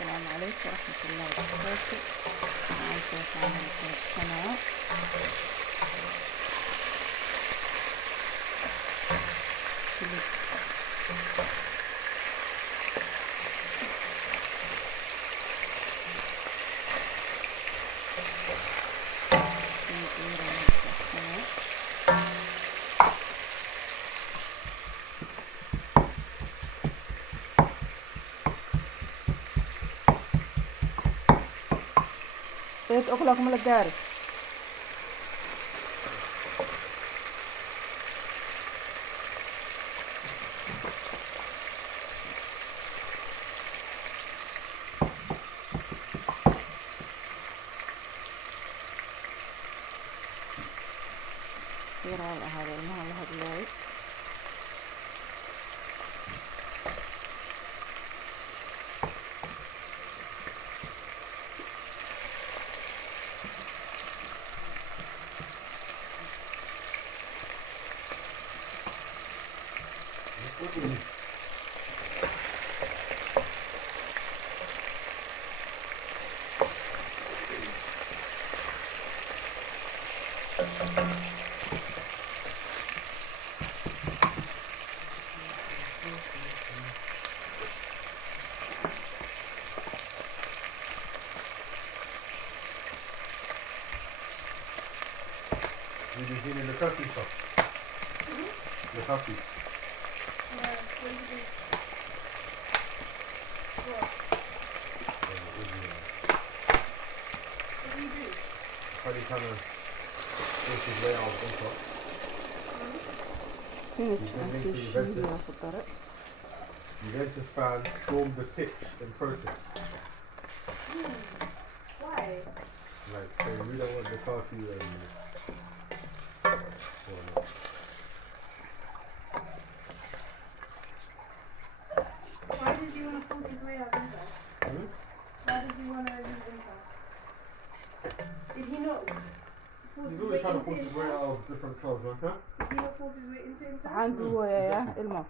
السلام عليكم ورحمة الله وبركاته. معي كيف عمل قناة كليب. أغلق من الجاري. كثير على هذا الماء لهذا اللايت. Jullie zien in de koffieschap. De koffie. Ja, wat doe je? Wat? What do you do? Ga die gaan deze twee al opzet. You then to fan storm the pitch in process. Why? Like, so we don't want the coffee Why did you want to force his way out himself? Why did you want to leave himself? Did he not force He's his always way trying to into force his way himself? out of different clubs, okay? Did he not force his way into himself? عنده يا الماء.